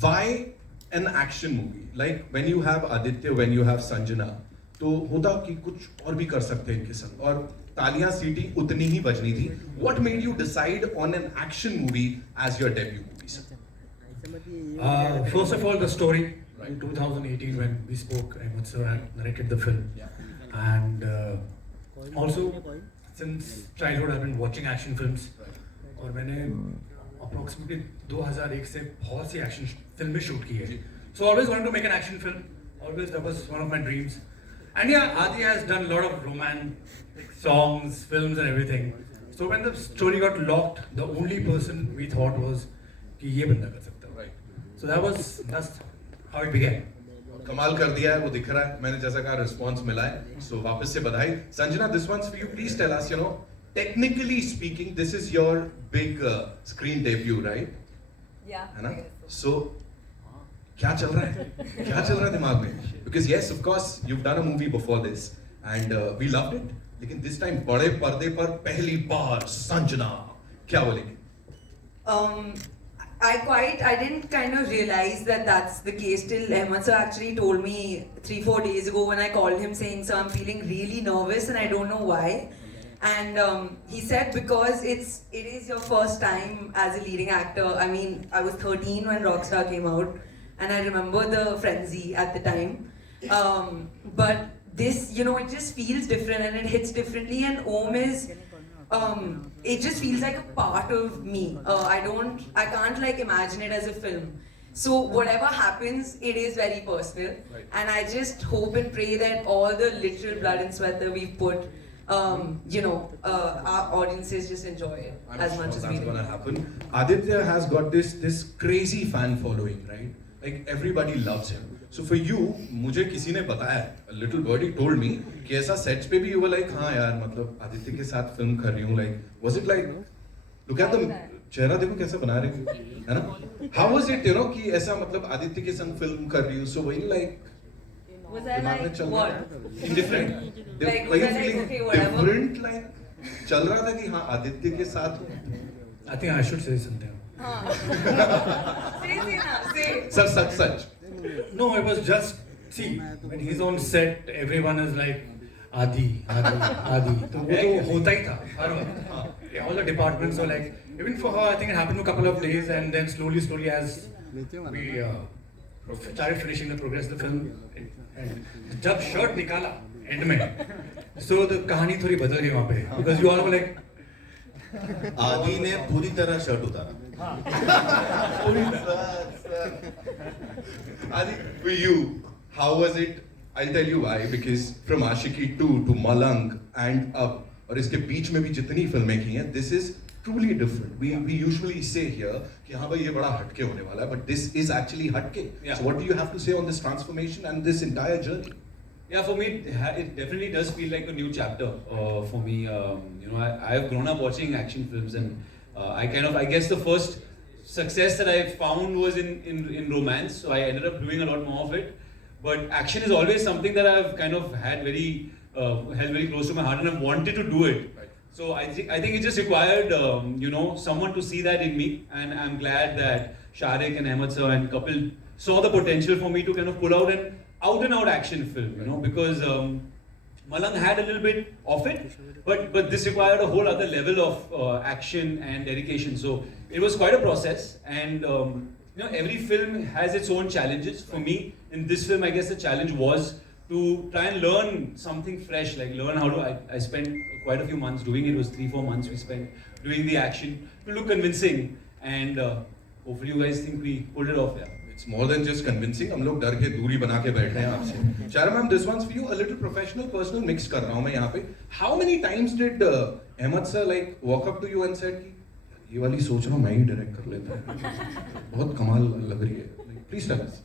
why an action movie? Like when you have Aditya, when you have Sanjana, तो होता कि कुछ और भी कर सकते हैं इनके संग और तालियां सीटी उतनी ही बजनी थी. What made you decide on an action movie as your debut movie, sir? First of all, the story. In 2018, when we spoke, Ahmed sir had narrated the film, and also since childhood I've been watching action films. और मैंने approximately 2001 से बहुत सी action फिल्में shoot की है. So always wanted to make an action film. Always that was one of my dreams. And yeah, Adi has done a lot of romantic songs, films and everything. So when the story got locked, the only person we thought was कि ये बंदा कर सकता है. So that's how it began. कमाल कर दिया है, वो दिख रहा है. मैंने जैसा कहा response मिला है. So वापस से बधाई. Sanjana, this one's for you. Please tell us, technically speaking, this is your big screen debut, right? Yeah. है ना? So क्या चल रहा है? क्या चल रहा है दिमाग में? Because yes, of course, you've done a movie before this, and we loved it. लेकिन this time बड़े पर्दे पर पहली बार संजना, क्या बोलेंगे? I didn't kind of realize that that's the case till Ahmed sir actually told me 3-4 days ago when I called him saying, "So I'm feeling really nervous and I don't know why." And he said because it is your first time as a leading actor. I mean, I was 13 when Rockstar came out, and I remember the frenzy at the time. But this, it just feels different and it hits differently. And Om is, it just feels like a part of me. I can't like imagine it as a film. So whatever happens, it is very personal. Right. And I just hope and pray that all the literal blood and sweat that we've put, our audiences just enjoy it as much as we do. That's gonna happen. Aditya has got this crazy fan following, right? Like everybody loves him. So for you, मुझे किसी ने बताया, a little birdie told me कि ऐसा sets पे भी you were like, हाँ यार, मतलब आदित्य के साथ film कर रही हूँ, like, was it like, look at the चेहरा देखो कैसा बना रही हूँ, है ना? How was it, कि ऐसा मतलब आदित्य के संग film कर रही हूँ, so were you like, Was I like what? Indifferent. Like, were was you I like, feeling okay, whatever? different, like, चल रहा था कि हाँ आदित्य के साथ हूँ? I think I should say something. Say. Such. No, it was just, see, when he's on set, everyone is like, Adi. तो वो तो होता ही था हर वक्त. All the departments were like, even for her, I think it happened for a couple of days, and then slowly as we started finishing the progress of the film, and जब shirt निकाला end में, so the कहानी थोड़ी बदल गई वहाँ पे, because you all were like, आदि ने पूरी तरह शर्ट उतारा. Adi, for you, how was it? I'll tell you why. Because from Ashiki 2 to Malang and up, और इसके बीच में भी जितनी फिल्में की हैं, this is truly different. We usually say here कि हाँ भाई ये बड़ा हटके होने वाला है, but this is actually हटके. Yeah. So what do you have to say on this transformation and this entire journey? Yeah, for me, it definitely does feel like a new chapter for me. I've grown up watching action films, and I guess the first success that I found was in romance. So I ended up doing a lot more of it. But action is always something that I've kind of had held very close to my heart, and I've wanted to do it. Right. So I think it just required someone to see that in me, and I'm glad that Shaira and Ahmed sir and Kapil saw the potential for me to kind of pull out an out-and-out action film, because Malang had a little bit of it, but this required a whole other level of action and dedication. So it was quite a process, and every film has its own challenges. For me, in this film, I guess the challenge was to try and learn something fresh, like learn how to. I spent quite a few months doing it. It was 3-4 months we spent doing the action to look convincing, and hopefully you guys think we pulled it off. Yeah. It's more than just convincing. हम लोग डर के दूरी बना के बैठ रहे हैं आपसे. Shaira ma'am, this one's for you. A little professional, personal mix कर रहा हूँ मैं यहाँ पे. How many times did Ahmed sir like walk up to you and said कि ये वाली सोच रहा हूँ मैं ही डायरेक्ट कर लेता हूँ. बहुत कमाल लग रही है. Please tell us.